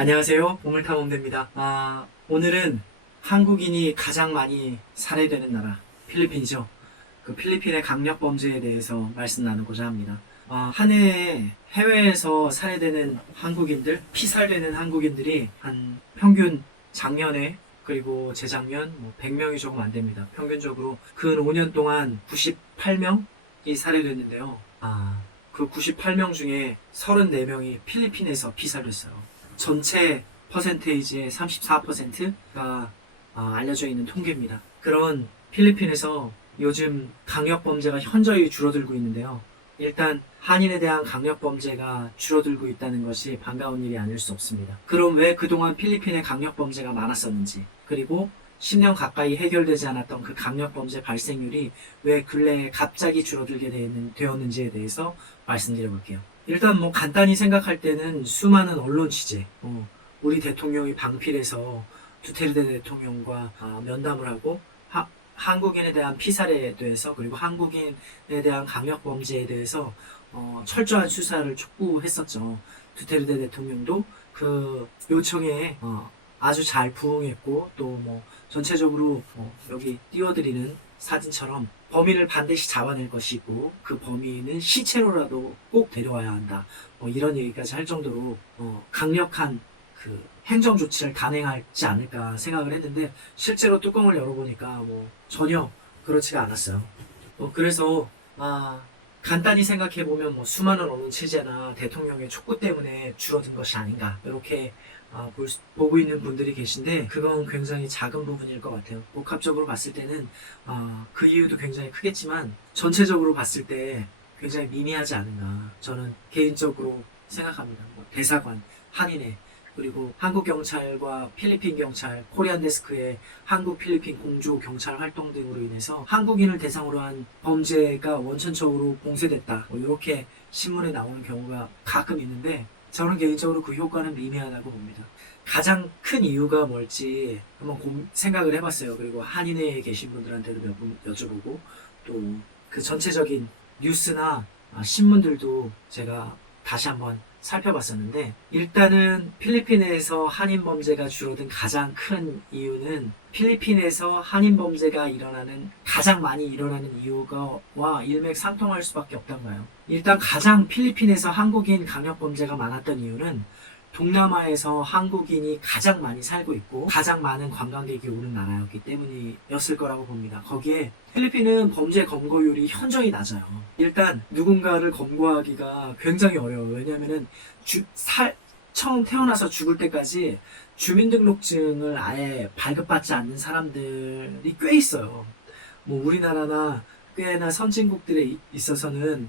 안녕하세요. 보물탐험대입니다. 오늘은 한국인이 가장 많이 살해되는 나라, 필리핀이죠. 그 필리핀의 강력범죄에 대해서 말씀 나누고자 합니다. 한 해에 해외에서 살해되는 한국인들, 피살되는 한국인들이 한 평균 작년에 그리고 재작년 100명이 조금 안 됩니다. 평균적으로 근 5년 동안 98명이 살해됐는데요. 그 98명 중에 34명이 필리핀에서 피살됐어요. 전체 퍼센테이지의 34%가 알려져 있는 통계입니다. 그런 필리핀에서 요즘 강력범죄가 현저히 줄어들고 있는데요. 일단 한인에 대한 강력범죄가 줄어들고 있다는 것이 반가운 일이 아닐 수 없습니다. 그럼 왜 그동안 필리핀에 강력범죄가 많았었는지, 그리고 10년 가까이 해결되지 않았던 그 강력범죄 발생률이 왜 근래에 갑자기 줄어들게 되었는지에 대해서 말씀드려볼게요. 일단 간단히 생각할 때는 수많은 언론 취재, 우리 대통령이 방필해서 두테르테 대통령과 면담을 하고 한국인에 대한 피살에 대해서, 그리고 한국인에 대한 강력범죄에 대해서 철저한 수사를 촉구했었죠. 두테르테 대통령도 그 요청에 아주 잘 부응했고, 또 전체적으로 여기 띄워드리는 사진처럼 범인을 반드시 잡아낼 것이고, 그 범인은 시체로라도 꼭 데려와야 한다, 이런 얘기까지 할 정도로 강력한 그 행정 조치를 단행하지 않을까 생각을 했는데, 실제로 뚜껑을 열어보니까 전혀 그렇지가 않았어요. 그래서 간단히 생각해보면 수많은 언론 취재나 대통령의 촉구 때문에 줄어든 것이 아닌가, 이렇게 보고 있는 분들이 계신데, 그건 굉장히 작은 부분일 것 같아요. 복합적으로 봤을 때는 그 이유도 굉장히 크겠지만, 전체적으로 봤을 때 굉장히 미미하지 않은가, 저는 개인적으로 생각합니다. 대사관, 한인회, 그리고 한국 경찰과 필리핀 경찰, 코리안 데스크의 한국 필리핀 공조 경찰 활동 등으로 인해서 한국인을 대상으로 한 범죄가 원천적으로 봉쇄됐다, 이렇게 신문에 나오는 경우가 가끔 있는데, 저는 개인적으로 그 효과는 미미하다고 봅니다. 가장 큰 이유가 뭘지 한번 생각을 해봤어요. 그리고 한인회에 계신 분들한테도 몇 분 여쭤보고, 또 그 전체적인 뉴스나 신문들도 제가 다시 한번 살펴봤었는데, 일단은 필리핀에서 한인 범죄가 줄어든 가장 큰 이유는, 필리핀에서 한인 범죄가 가장 많이 일어나는 이유와 일맥상통할 수밖에 없던가요? 일단 가장 필리핀에서 한국인 강력범죄가 많았던 이유는, 동남아에서 한국인이 가장 많이 살고 있고 가장 많은 관광객이 오는 나라였기 때문이었을 거라고 봅니다. 거기에 필리핀은 범죄 검거율이 현저히 낮아요. 일단 누군가를 검거하기가 굉장히 어려워요. 왜냐하면은 처음 태어나서 죽을 때까지 주민등록증을 아예 발급받지 않는 사람들이 꽤 있어요. 우리나라나 꽤나 선진국들에 있어서는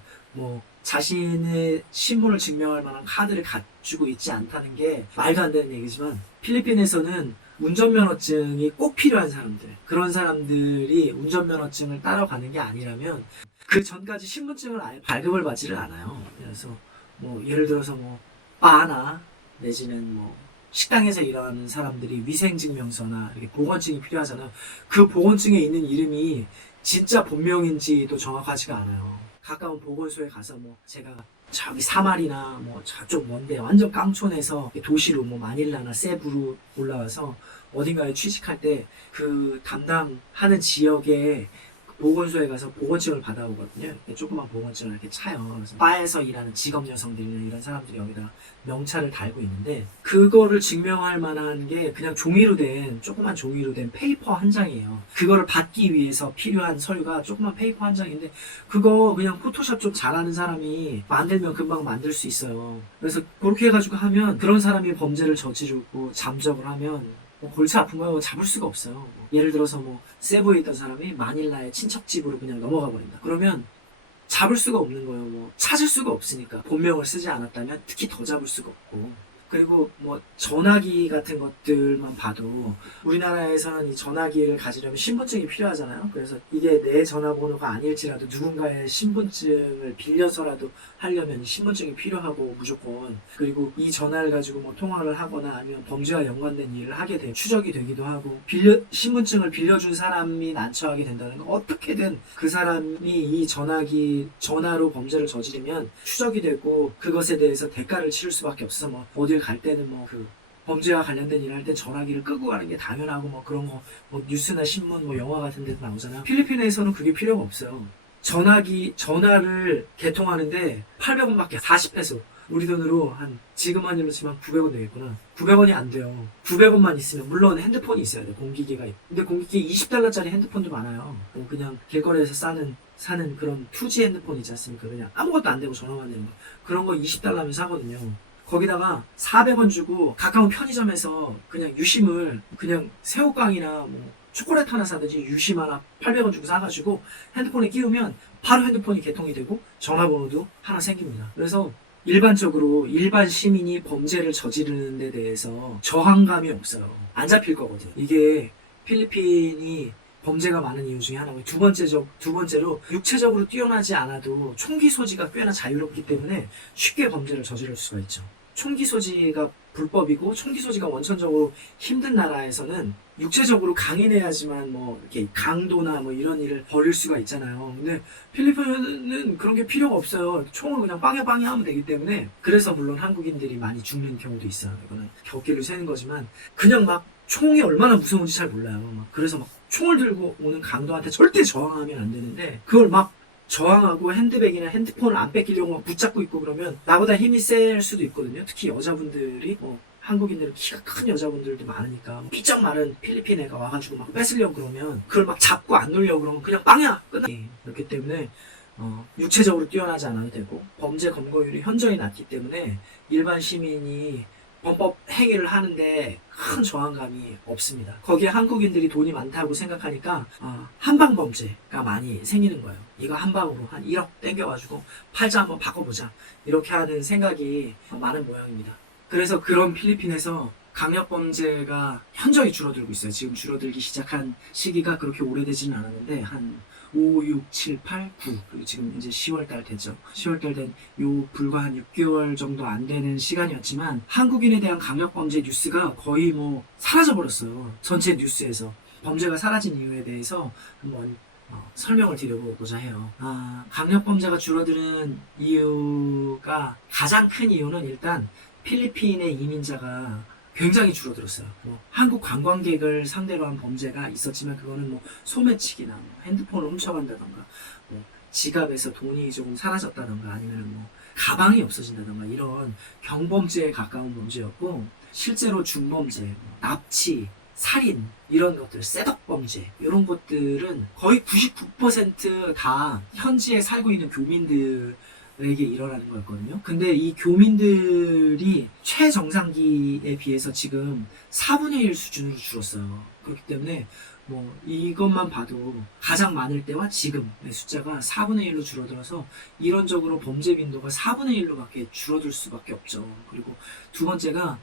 자신의 신분을 증명할 만한 카드를 가지고 있지 않다는 게 말도 안 되는 얘기지만, 필리핀에서는 운전면허증이 꼭 필요한 사람들, 그런 사람들이 운전면허증을 따라가는 게 아니라면 그 전까지 신분증을 아예 발급을 받지를 않아요. 그래서 예를 들어서 바나 내지는 식당에서 일하는 사람들이 위생증명서나 이렇게 보건증이 필요하잖아요. 그 보건증에 있는 이름이 진짜 본명인지도 정확하지가 않아요. 가까운 보건소에 가서 제가 저기 사마리나 저쪽 먼데 완전 깡촌에서 도시로 마닐라나 세부로 올라와서 어딘가에 취직할 때 그 담당하는 지역에 보건소에 가서 보건증을 받아오거든요. 조그만 보건증을 이렇게 차요. 그래서 바에서 일하는 직업 여성들이나 이런 사람들이 여기다 명찰을 달고 있는데, 그거를 증명할 만한 게 그냥 조그만 종이로 된 페이퍼 한 장이에요. 그거를 받기 위해서 필요한 서류가 조그만 페이퍼 한 장인데, 그거 그냥 포토샵 좀 잘하는 사람이 만들면 금방 만들 수 있어요. 그래서 그렇게 해가지고 하면, 그런 사람이 범죄를 저지르고 잠적을 하면 골치 아픈 거야. 잡을 수가 없어요. 예를 들어서 세부에 있던 사람이 마닐라의 친척집으로 그냥 넘어가 버린다. 그러면 잡을 수가 없는 거예요. 찾을 수가 없으니까. 본명을 쓰지 않았다면 특히 더 잡을 수가 없고. 그리고 전화기 같은 것들만 봐도, 우리나라에서는 이 전화기를 가지려면 신분증이 필요하잖아요. 그래서 이게 내 전화번호가 아닐지라도 누군가의 신분증을 빌려서라도 하려면 신분증이 필요하고, 무조건. 그리고 이 전화를 가지고 통화를 하거나 아니면 범죄와 연관된 일을 하게 되면 추적이 되기도 하고, 신분증을 빌려준 사람이 난처하게 된다는 건, 어떻게든 그 사람이 이 전화로 범죄를 저지르면 추적이 되고, 그것에 대해서 대가를 치를 수밖에 없어. 어딜 갈 때는 범죄와 관련된 일을 할 때 전화기를 끄고 가는 게 당연하고 뭐 그런 거 뭐 뉴스나 신문 뭐 영화 같은 데도 나오잖아요. 필리핀에서는 그게 필요가 없어요. 전화를 개통하는데 800원밖에 40페소. 우리 돈으로 지금 한 일로 치면 900원 되겠구나. 900원이 안 돼요. 900원만 있으면, 물론 핸드폰이 있어야 돼, 공기기가. 근데 공기기 20달러짜리 핸드폰도 많아요. 뭐 그냥 길거리에서 사는 그런 2G 핸드폰 있지 않습니까? 그냥 아무것도 안 되고 전화만 되는 거. 그런 거 20달러면 사거든요. 거기다가 400원 주고 가까운 편의점에서 그냥 유심을 그냥 새우깡이나 뭐 초콜릿 하나 사든지 유심 하나 800원 주고 사가지고 핸드폰에 끼우면 바로 핸드폰이 개통이 되고 전화번호도 하나 생깁니다. 그래서 일반적으로 일반 시민이 범죄를 저지르는 데 대해서 저항감이 없어요. 안 잡힐 거거든. 이게 필리핀이 범죄가 많은 이유 중에 하나고, 두 번째로 육체적으로 뛰어나지 않아도 총기 소지가 꽤나 자유롭기 때문에 쉽게 범죄를 저지를 수가 있죠. 총기 소지가 불법이고 총기 소지가 원천적으로 힘든 나라에서는 육체적으로 강인해야지만 뭐 이렇게 강도나 뭐 이런 일을 벌일 수가 있잖아요. 근데 필리핀은 그런 게 필요가 없어요. 총을 그냥 빵야 하면 되기 때문에. 그래서 물론 한국인들이 많이 죽는 경우도 있어요. 이거는 격기를 세는 거지만 그냥 막 총이 얼마나 무서운지 잘 몰라요. 그래서 막 총을 들고 오는 강도한테 절대 저항하면 안 되는데, 그걸 막 저항하고 핸드백이나 핸드폰을 안 뺏기려고 막 붙잡고 있고 그러면 나보다 힘이 셀 수도 있거든요. 특히 여자분들이 한국인들은 키가 큰 여자분들도 많으니까 삐쩍 마른 필리핀 애가 와가지고 막 뺏으려고 그러면 그걸 막 잡고 안 놀려고 그러면 그냥 빵야 끝나. 그렇기 때문에 육체적으로 뛰어나지 않아도 되고 범죄 검거율이 현저히 낮기 때문에 일반 시민이 범법 행위를 하는데 큰 저항감이 없습니다. 거기에 한국인들이 돈이 많다고 생각하니까 한방 범죄가 많이 생기는 거예요. 이거 한 방으로 한 1억 땡겨가지고 팔자 한번 바꿔보자, 이렇게 하는 생각이 많은 모양입니다. 그래서 그런 필리핀에서 강력범죄가 현저히 줄어들고 있어요. 지금 줄어들기 시작한 시기가 그렇게 오래되지는 않았는데 한 5, 6, 7, 8, 9, 그리고 지금 이제 10월달 됐죠. 10월달 된 요 불과 한 6개월 정도 안 되는 시간이었지만 한국인에 대한 강력범죄 뉴스가 거의 뭐 사라져버렸어요. 전체 뉴스에서. 범죄가 사라진 이유에 대해서 한번 설명을 드려보고자 해요. 강력범죄가 줄어드는 이유가, 가장 큰 이유는 일단 필리핀의 이민자가 굉장히 줄어들었어요. 한국 관광객을 상대로 한 범죄가 있었지만 그거는 소매치기나 핸드폰을 훔쳐간다던가 지갑에서 돈이 조금 사라졌다던가 아니면 가방이 없어진다던가 이런 경범죄에 가까운 범죄였고, 실제로 중범죄, 납치, 살인 이런 것들, 셋업범죄 이런 것들은 거의 99% 다 현지에 살고 있는 교민들 에게 일어나는 거였거든요. 근데 이 교민들이 최정상기에 비해서 지금 4분의 1 수준으로 줄었어요. 그렇기 때문에 이것만 봐도 가장 많을 때와 지금의 숫자가 4분의 1로 줄어들어서 이론적으로 범죄 빈도가 4분의 1로밖에 줄어들 수밖에 없죠. 그리고 두 번째가,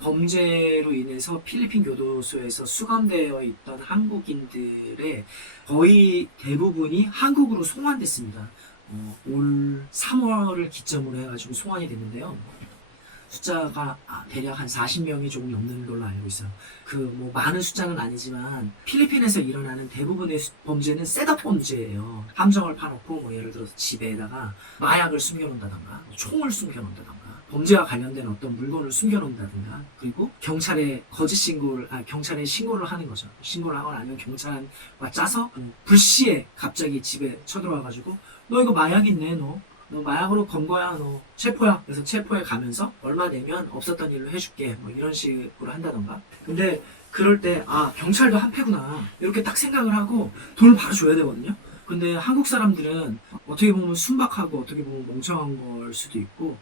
범죄로 인해서 필리핀 교도소에서 수감되어 있던 한국인들의 거의 대부분이 한국으로 송환됐습니다. 올 3월을 기점으로 해가지고 송환이 됐는데요. 숫자가 대략 한 40명이 조금 넘는 걸로 알고 있어요. 많은 숫자는 아니지만 필리핀에서 일어나는 대부분의 범죄는 셋업 범죄예요. 함정을 파놓고 예를 들어서 집에다가 마약을 숨겨놓는다던가 총을 숨겨놓는다던가 범죄와 관련된 어떤 물건을 숨겨놓는다든가, 그리고 경찰에 경찰에 신고를 하는 거죠. 신고를 하거나 아니면 경찰과 짜서 불시에 갑자기 집에 쳐들어와가지고 너 이거 마약 있네, 너 마약으로 건 거야, 너 체포야. 그래서 체포에 가면서 얼마 내면 없었던 일로 해줄게, 이런 식으로 한다던가. 근데 그럴 때 경찰도 한패구나 이렇게 딱 생각을 하고 돈을 바로 줘야 되거든요. 근데 한국 사람들은 어떻게 보면 순박하고 어떻게 보면 멍청한 걸 수도 있고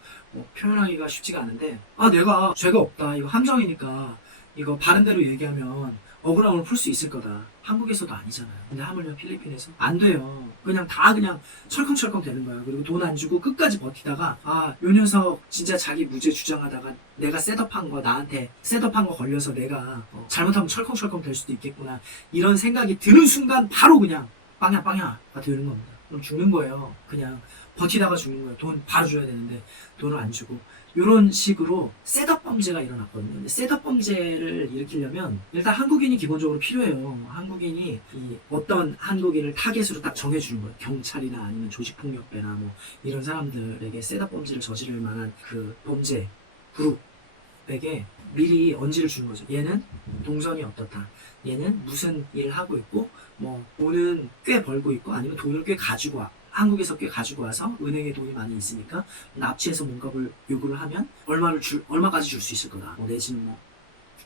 표현하기가 쉽지가 않은데, 내가 죄가 없다, 이거 함정이니까 이거 바른 대로 얘기하면 억울함을 풀 수 있을 거다. 한국에서도 아니잖아요. 근데 하물며 필리핀에서 안 돼요. 그냥 철컹철컹 되는 거야. 그리고 돈 안 주고 끝까지 버티다가 요 녀석 진짜 자기 무죄 주장하다가 내가 나한테 셋업한 거 걸려서 내가 잘못하면 철컹철컹 될 수도 있겠구나, 이런 생각이 드는 순간 바로 그냥 빵야가 되는 겁니다. 그럼 죽는 거예요. 그냥 버티다가 죽는 거예요. 돈 바로 줘야 되는데 돈을 안 주고. 이런 식으로 셋업 범죄가 일어났거든요. 근데 셋업 범죄를 일으키려면 일단 한국인이 기본적으로 필요해요. 한국인이 어떤 한국인을 타겟으로 딱 정해주는 거예요. 경찰이나 아니면 조직폭력배나 이런 사람들에게 셋업 범죄를 저지를 만한 그 범죄 그룹, 600에 미리 언지를 주는 거죠. 얘는 동선이 어떻다. 얘는 무슨 일을 하고 있고, 뭐 돈은 꽤 벌고 있고, 아니면 돈을 꽤 가지고 와. 한국에서 꽤 가지고 와서 은행에 돈이 많이 있으니까 납치해서 뭔가를 요구를 하면 얼마까지 줄 수 있을 거다. 뭐 내지는 뭐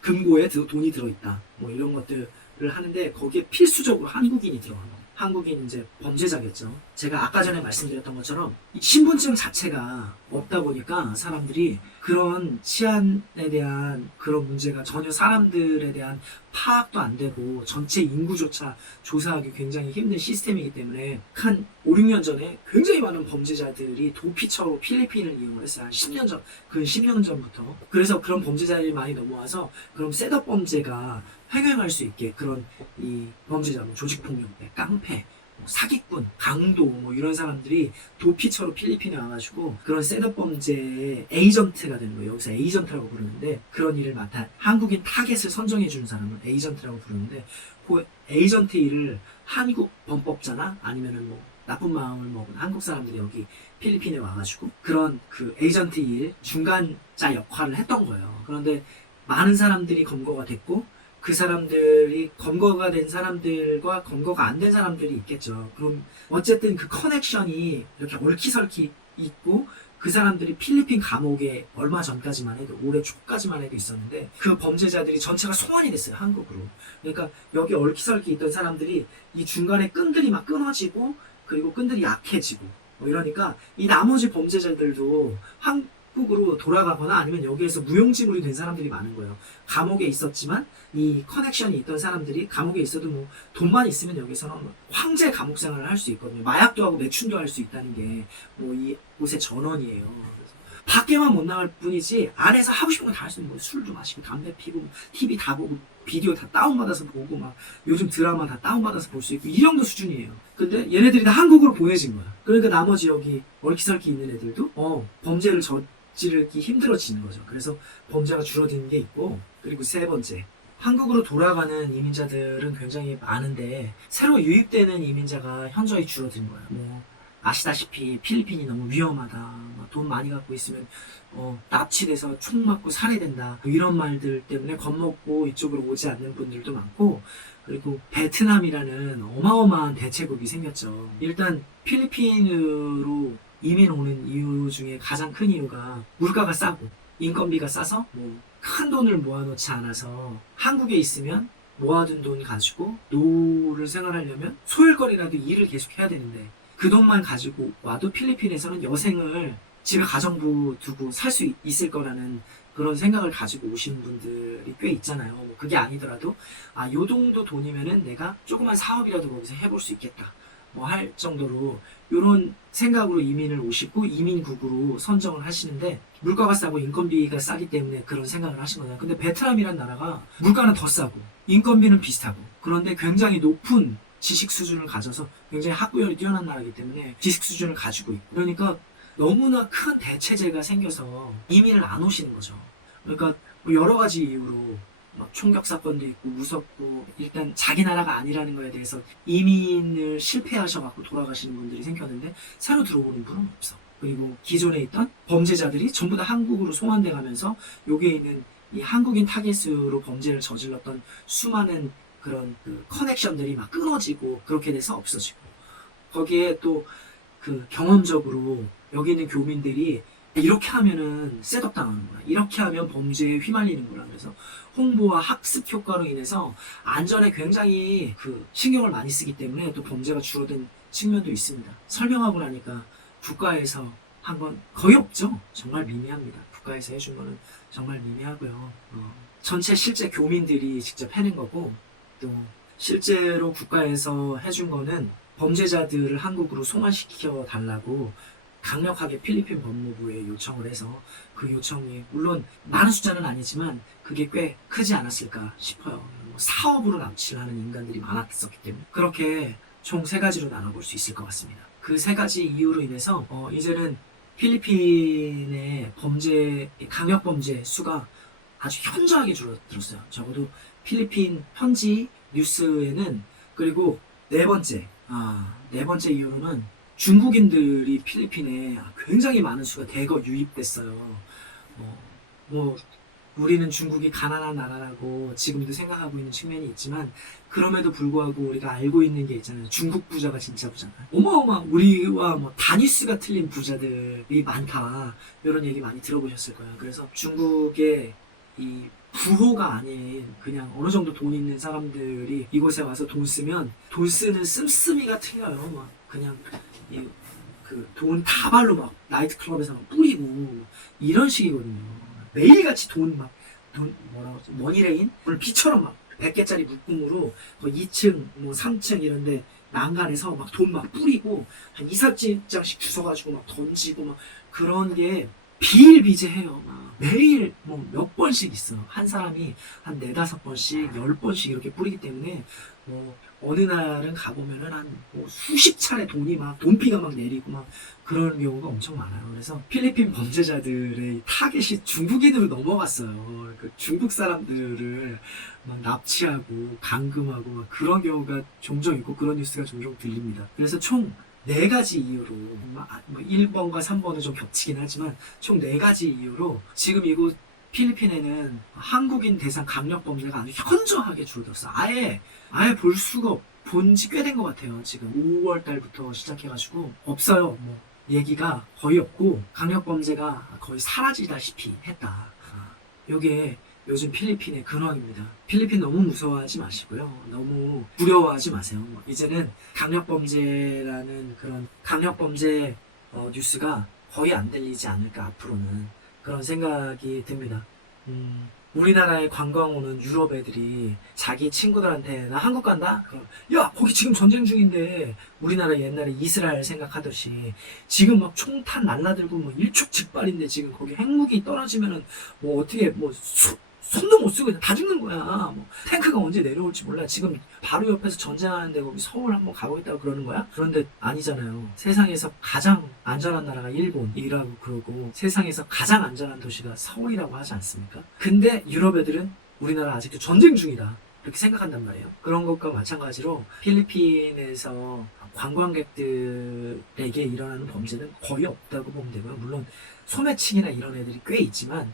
금고에 돈이 들어있다. 뭐 이런 것들을 하는데 거기에 필수적으로 한국인이 들어가는 거예요. 한국인 이제 범죄자겠죠. 제가 아까 전에 말씀드렸던 것처럼 이 신분증 자체가 없다 보니까 사람들이 그런 치안에 대한 그런 문제가 전혀 사람들에 대한 파악도 안 되고 전체 인구조차 조사하기 굉장히 힘든 시스템이기 때문에 한 5, 6년 전에 굉장히 많은 범죄자들이 도피처로 필리핀을 이용을 했어요. 한 10년 전, 그 10년 전부터. 그래서 그런 범죄자들이 많이 넘어와서 그럼 셋업 범죄가 횡행할 수 있게 그런 이 범죄자, 뭐 조직폭력배, 깡패, 뭐 사기꾼, 강도 뭐 이런 사람들이 도피처로 필리핀에 와가지고 그런 셋업 범죄의 에이전트가 되는 거예요. 여기서 에이전트라고 부르는데 그런 일을 맡아 한국인 타겟을 선정해 주는 사람은 에이전트라고 부르는데 그 에이전트 일을 한국 범법자나 아니면은 뭐 나쁜 마음을 먹은 한국 사람들이 여기 필리핀에 와가지고 그런 그 에이전트 일 중간자 역할을 했던 거예요. 그런데 많은 사람들이 검거가 됐고 그 사람들이 검거가 된 사람들과 검거가 안 된 사람들이 있겠죠. 그럼 어쨌든 그 커넥션이 이렇게 얽히설키 있고 그 사람들이 필리핀 감옥에 얼마 전까지만 해도 올해 초까지만 해도 있었는데 그 범죄자들이 전체가 송환이 됐어요. 한국으로. 그러니까 여기 얽히설키 있던 사람들이 이 중간에 끈들이 막 끊어지고 그리고 끈들이 약해지고 뭐 이러니까 이 나머지 범죄자들도 한국으로 돌아가거나 아니면 여기에서 무용지물이 된 사람들이 많은 거예요. 감옥에 있었지만 이 커넥션이 있던 사람들이 감옥에 있어도 뭐 돈만 있으면 여기서는 황제 감옥 생활을 할 수 있거든요. 마약도 하고 매춘도 할 수 있다는 게 뭐 이 곳의 전원이에요. 밖에만 못 나갈 뿐이지 안에서 하고 싶은 거 다 할 수 있는 거예요. 술도 마시고 담배 피고 TV 다 보고 비디오 다 다운받아서 보고 막 요즘 드라마 다 다운받아서 볼 수 있고 이 정도 수준이에요. 근데 얘네들이 다 한국으로 보내진 거야. 그러니까 나머지 여기 얽히설키 있는 애들도 범죄를 저지르기 힘들어지는 거죠. 그래서 범죄가 줄어드는 게 있고 그리고 세 번째 한국으로 돌아가는 이민자들은 굉장히 많은데 새로 유입되는 이민자가 현저히 줄어든 거예요. 뭐 아시다시피 필리핀이 너무 위험하다. 돈 많이 갖고 있으면 납치돼서 총 맞고 살해된다. 뭐 이런 말들 때문에 겁먹고 이쪽으로 오지 않는 분들도 많고 그리고 베트남이라는 어마어마한 대체국이 생겼죠. 일단 필리핀으로 이민 오는 이유 중에 가장 큰 이유가 물가가 싸고 인건비가 싸서 뭐 큰 돈을 모아놓지 않아서 한국에 있으면 모아둔 돈 가지고 노후를 생활하려면 소일거리라도 일을 계속 해야 되는데 그 돈만 가지고 와도 필리핀에서는 여생을 집에 가정부 두고 살 수 있을 거라는 그런 생각을 가지고 오시는 분들이 꽤 있잖아요. 뭐 그게 아니더라도 요 정도 돈이면은 내가 조그만 사업이라도 거기서 해볼 수 있겠다. 뭐 할 정도로 이런 생각으로 이민을 오시고 이민국으로 선정을 하시는데 물가가 싸고 인건비가 싸기 때문에 그런 생각을 하신 거예요. 근데 베트남이란 나라가 물가는 더 싸고 인건비는 비슷하고 그런데 굉장히 높은 지식 수준을 가져서 굉장히 학구열이 뛰어난 나라이기 때문에 지식 수준을 가지고 있고 그러니까 너무나 큰 대체제가 생겨서 이민을 안 오시는 거죠. 그러니까 뭐 여러 가지 이유로 막 총격 사건도 있고 무섭고 일단 자기 나라가 아니라는 거에 대해서 이민을 실패하셔갖고 돌아가시는 분들이 생겼는데 새로 들어오는 분은 없어. 그리고 기존에 있던 범죄자들이 전부 다 한국으로 송환돼 가면서 여기에 있는 이 한국인 타겟으로 범죄를 저질렀던 수많은 그런 그 커넥션들이 막 끊어지고 그렇게 돼서 없어지고 거기에 또 그 경험적으로 여기 있는 교민들이 이렇게 하면은 셋업 당하는구나. 이렇게 하면 범죄에 휘말리는구나. 그래서 홍보와 학습 효과로 인해서 안전에 굉장히 그 신경을 많이 쓰기 때문에 또 범죄가 줄어든 측면도 있습니다. 설명하고 나니까 국가에서 한 건 거의 없죠. 정말 미미합니다. 국가에서 해준 거는 정말 미미하고요. 전체 실제 교민들이 직접 해낸 거고 또 실제로 국가에서 해준 거는 범죄자들을 한국으로 송환시켜 달라고 강력하게 필리핀 법무부에 요청을 해서 그 요청이 물론 많은 숫자는 아니지만 그게 꽤 크지 않았을까 싶어요. 사업으로 납치를 하는 인간들이 많았었기 때문에 그렇게 총 3가지로 나눠볼 수 있을 것 같습니다. 그 3가지 이유로 인해서 이제는 필리핀의 범죄, 강력범죄 수가 아주 현저하게 줄어들었어요. 적어도 필리핀 현지 뉴스에는 그리고 네 번째 이유로는 중국인들이 필리핀에 굉장히 많은 수가 대거 유입됐어요. 뭐 우리는 중국이 가난한 나라라고 지금도 생각하고 있는 측면이 있지만 그럼에도 불구하고 우리가 알고 있는 게 있잖아요. 중국 부자가 진짜 부자다. 어마어마한 우리와 뭐 다니스가 틀린 부자들이 많다. 이런 얘기 많이 들어보셨을 거예요. 그래서 중국의 이 부호가 아닌 그냥 어느 정도 돈 있는 사람들이 이곳에 와서 돈 쓰면 돈 쓰는 씀씀이가 틀려요. 막 그냥 그 돈 다발로 막 나이트클럽에서 막 뿌리고 이런 식이거든요. 매일같이 돈 뭐라고 하지? 머니레인? 오늘 비처럼 막 100개짜리 묶음으로 2층, 뭐 3층 이런데 난간에서 막 돈 막 뿌리고 한 2, 3장씩 주워가지고 막 던지고 막 그런 게 비일비재해요. 막 매일 뭐 몇 번씩 있어. 한 사람이 한 4-5번씩, 10번씩 이렇게 뿌리기 때문에 뭐 어느 날은 가보면은 뭐 수십 차례 돈비가 막 내리고 막 그런 경우가 엄청 많아요. 그래서 필리핀 범죄자들의 타겟이 중국인으로 넘어갔어요. 그 중국 사람들을 막 납치하고 감금하고 막 그런 경우가 종종 있고 그런 뉴스가 종종 들립니다. 그래서 총 4가지 이유로, 1번과 3번은 좀 겹치긴 하지만 총 4가지 이유로 지금 이곳 필리핀에는 한국인 대상 강력범죄가 아주 현저하게 줄어들었어. 아예 볼 수가 본지 꽤 된 것 같아요. 지금 5월 달부터 시작해가지고 없어요. 뭐 얘기가 거의 없고 강력범죄가 거의 사라지다시피 했다. 요게 요즘 필리핀의 근황입니다. 필리핀 너무 무서워하지 마시고요. 너무 두려워하지 마세요. 이제는 강력범죄라는 그런 강력범죄 뉴스가 거의 안 들리지 않을까 앞으로는 그런 생각이 듭니다. 우리나라에 관광 오는 유럽 애들이 자기 친구들한테 나 한국 간다? 그럼 야 거기 지금 전쟁 중인데 우리나라 옛날에 이스라엘 생각하듯이 지금 막 총탄 날라들고 뭐 일촉즉발인데 지금 거기 핵무기 떨어지면은 뭐 어떻게 뭐 손도 못 쓰고 그냥 다 죽는 거야. 뭐 탱크가 언제 내려올지 몰라. 지금 바로 옆에서 전쟁하는데 거기 서울 한번 가보겠다고 그러는 거야? 그런데 아니잖아요. 세상에서 가장 안전한 나라가 일본이라고 그러고 세상에서 가장 안전한 도시가 서울이라고 하지 않습니까? 근데 유럽 애들은 우리나라 아직도 전쟁 중이다. 이렇게 생각한단 말이에요. 그런 것과 마찬가지로 필리핀에서 관광객들에게 일어나는 범죄는 거의 없다고 보면 되고요. 물론 소매치기나 이런 애들이 꽤 있지만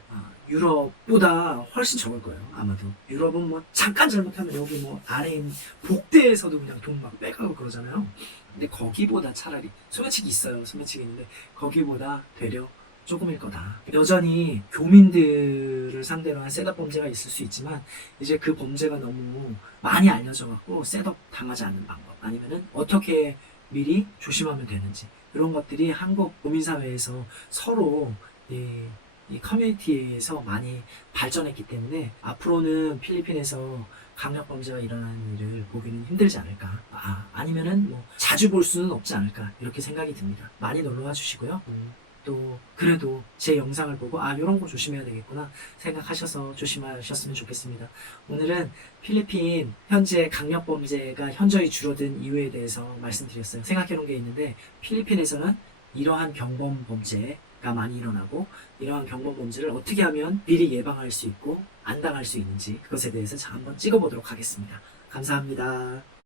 유럽보다 훨씬 적을 거예요. 아마도 유럽은 뭐 잠깐 잘못하면 여기 뭐 아래인 복대에서도 그냥 돈 막 빼가고 그러잖아요. 근데 거기보다 차라리 소매치기 있어요. 소매치기 있는데 거기보다 되려 조금일 거다. 여전히 교민들을 상대로 한 셋업 범죄가 있을 수 있지만 이제 그 범죄가 너무 많이 알려져 갖고 셋업 당하지 않는 방법 아니면은 어떻게 미리 조심하면 되는지 이런 것들이 한국 국민사회에서 서로 이 커뮤니티에서 많이 발전했기 때문에 앞으로는 필리핀에서 강력범죄가 일어나는 일을 보기는 힘들지 않을까. 아니면은 뭐 자주 볼 수는 없지 않을까. 이렇게 생각이 듭니다. 많이 놀러와 주시고요. 또 그래도 제 영상을 보고 이런 거 조심해야 되겠구나 생각하셔서 조심하셨으면 좋겠습니다. 오늘은 필리핀 현재 강력범죄가 현저히 줄어든 이유에 대해서 말씀드렸어요. 생각해 놓은 게 있는데 필리핀에서는 이러한 경범범죄가 많이 일어나고 이러한 경범범죄를 어떻게 하면 미리 예방할 수 있고 안 당할 수 있는지 그것에 대해서 한번 찍어보도록 하겠습니다. 감사합니다.